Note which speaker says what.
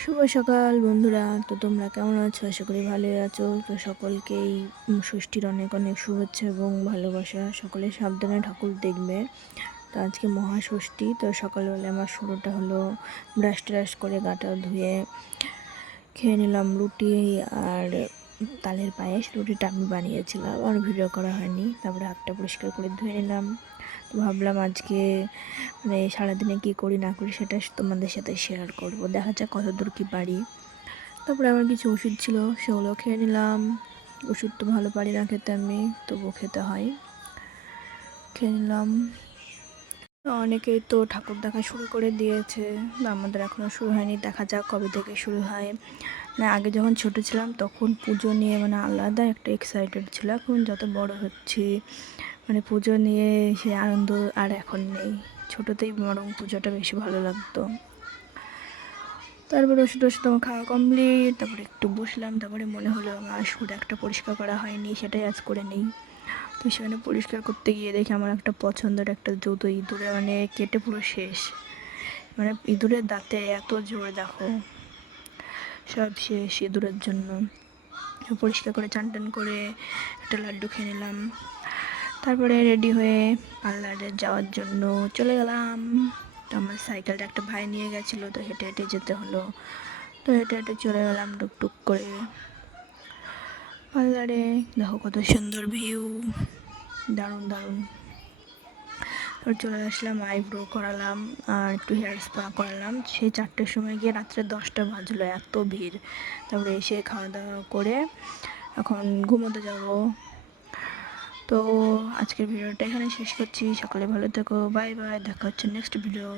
Speaker 1: শুভ সকাল বন্ধুরা। তো তোমরা কেমন আছো? আশা করি ভালোই আছো। তো সকলকেই ষষ্ঠীর অনেক অনেক শুভেচ্ছা এবং ভালোবাসা। সকলে সাবধানে ঠাকুর দেখবে। তো আজকে মহাষষ্ঠী তো সকালবেলা আমার শুরুটা হলো ব্রাশ ট্রাশ করে গাটা ধুয়ে খেয়ে নিলাম রুটি আর তালের পায়েস রুটিটা আমি বানিয়েছিলাম, আর ভিডিও করা হয়নি। তারপরে হাতটা পরিষ্কার করে ধুয়ে নিলাম। তো ভাবলাম আজকে মানে সারাদিনে কী করি না করি সেটা তোমাদের সাথে শেয়ার করব। দেখা যাক কত দূর কী পারি। তারপরে আমার কিছু ওষুধ ছিল, সেগুলো খেয়ে নিলাম। ওষুধ তো ভালো পারি না খেতে আমি, তবুও খেতে হয়। খেয়ে নিলাম। অনেকেই তো ঠাকুর দেখা শুরু করে দিয়েছে আমাদের এখনও শুরু হয়নি, দেখা যাক কবে থেকে শুরু হয়। মানে আগে যখন ছোট ছিলাম তখন পুজো নিয়ে মানে আলাদা একটা এক্সাইটেড ছিল, এখন যত বড় হচ্ছি মানে পুজো নিয়ে সে আনন্দ আর এখন নেই। ছোটোতেই বরং পুজোটা বেশি ভালো লাগতো। তারপরে ওষুধ ওষুধ আমার খাওয়া কমপ্লিট তারপরে একটু বসলাম, তারপরে মনে হলো আমার সুর একটা পরিষ্কার করা হয়নি, সেটাই আজ করে নেই। তো সেখানে পরিষ্কার করতে গিয়ে দেখি আমার একটা পছন্দের একটা জুতো ইঁদুরে মানে কেটে পুরো শেষ। মানে ইঁদুরের দাঁতে এত জোর, দেখো। সব শেষ ইঁদুরের জন্য। পরিষ্কার করে চান টান করে একটা লাড্ডু খেয়ে নিলাম। তারপরে রেডি হয়ে পার্লারে যাওয়ার জন্য চলে গেলাম। তো আমার সাইকেলটা একটা ভাই নিয়ে গেছিল, তো হেঁটে হেঁটে যেতে হলো। তো হেঁটে হেঁটে চলে গেলাম টুকটুক করে। পার্লারে। দেখো কত সুন্দর ভিউ দারুণ দারুণ। তারপর চলে আসলাম আইব্রো করালাম, আর একটু হেয়ার স্পা করালাম। সেই চারটের সময় গিয়ে রাত্রে দশটা বাজলো, এত ভিড়। তারপরে এসে খাওয়া দাওয়া করে এখন ঘুমোতে যাব। তো আজকের ভিডিওটা এখানে শেষ করছি। সকালে ভালো থেকো বাই বাই দেখা হচ্ছে নেক্সট ভিডিও